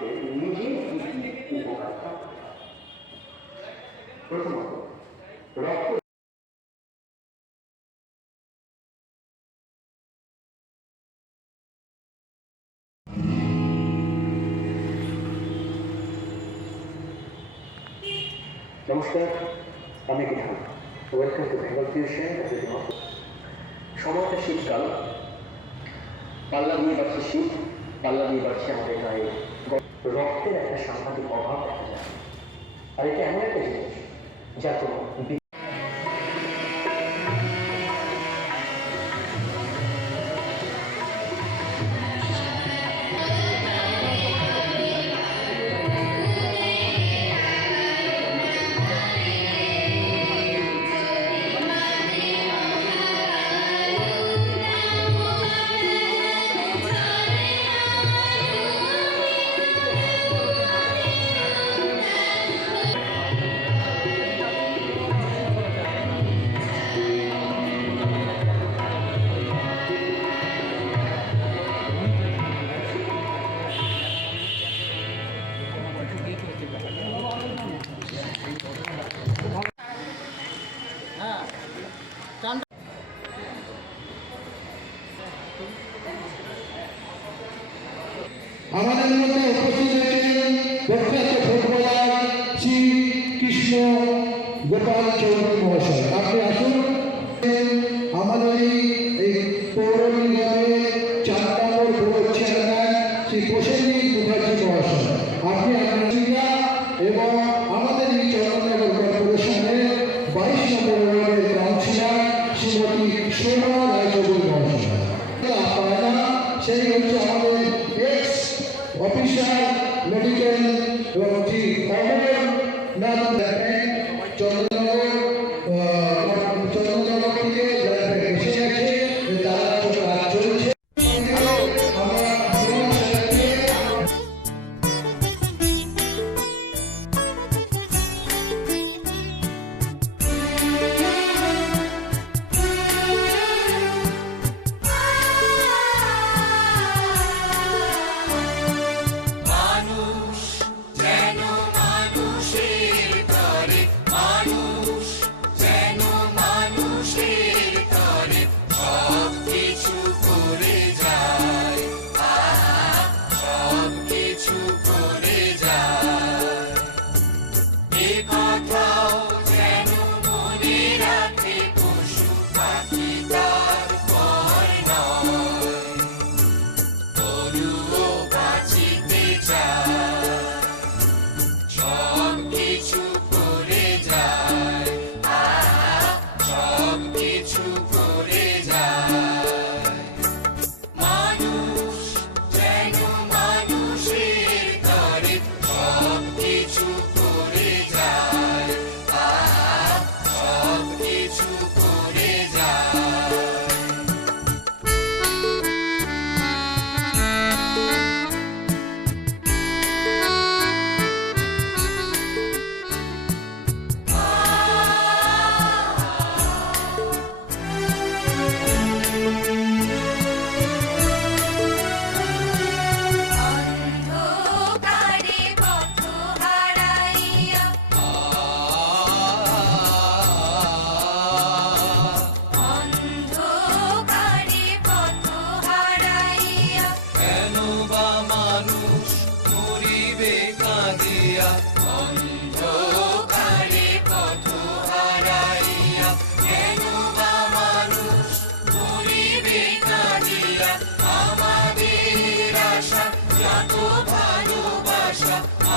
মানুষের নিজের কি উপকার থাকে। প্রথমত রক্ত নমস্কার, আমি বিধান। Welcome to Bengal tuition. সময়টা শীতকাল, পাল্লা দিয়ে বাড়ছে শীত, পাল্লা দিয়ে বাড়ছে আমাদের গায়ে রক্তের একটা সাংঘাতিক অভাব দেখা যায়। আর এটা এমন একটা জিনিস যা কোনো আমাদের মধ্যে উপস্থিত হয়েছেন প্রখ্যাত ফুটবলার শ্রী কৃষ্ণ গোপাল চৌধুরী মহাশয়। আপনি আসুন। আমাদের এই পৌর নিগমের 4 নম্বর বোর্ড চেয়ারম্যান শ্রী প্রসেনজিৎ মুখার্জি মহাশয়। আপনি আপনার এবং আমাদের এই চন্দ্রনগর কর্পোরেশনের 22 নম্বর ওয়ার্ডের কাউন্সিলর শ্রীমতী সোমা রায়চৌধুরী মহাশয়। সেই হচ্ছে আমাদের এক্স অফিসার মেডিকেল এবং জি অমর নাম দেখেন চন্দ্রনগর থেকে এসে গেছে, তারা কাজ চলছে।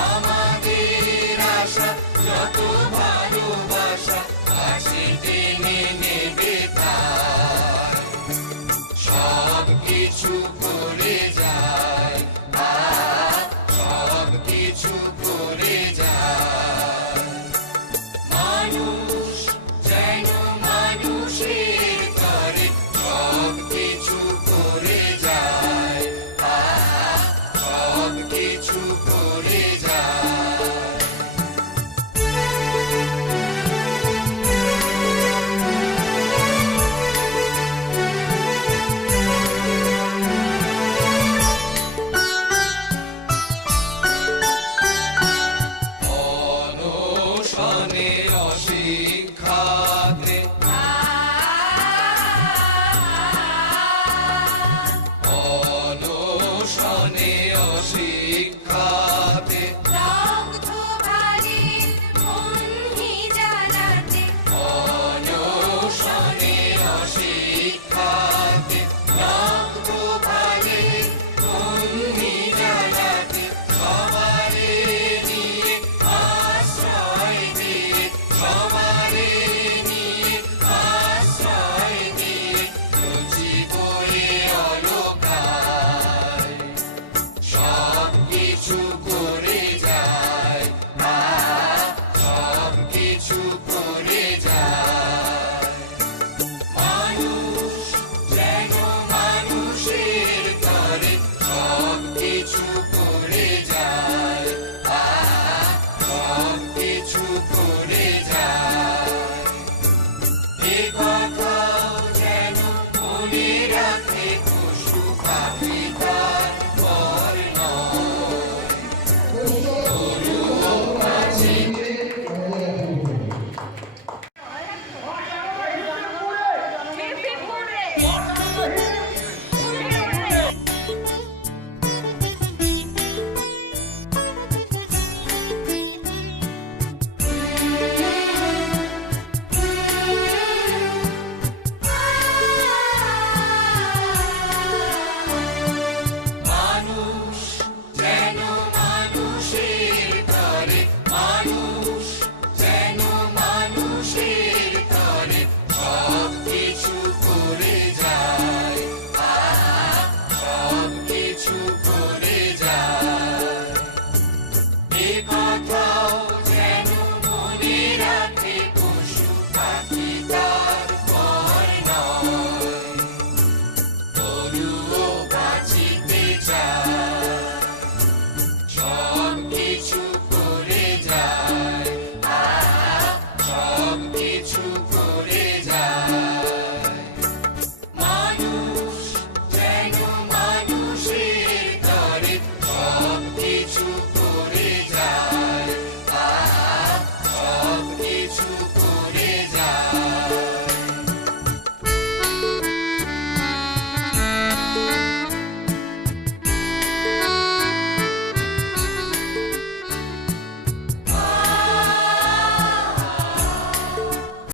আমাদের আশা যত ভালোবাসা কাছে টেনে নেবে তার সব কিছু করে যায়, সব কিছু করে যায়। মানুষ যেন মানুষের করে সব কিছু করে যায়, সব কিছু করে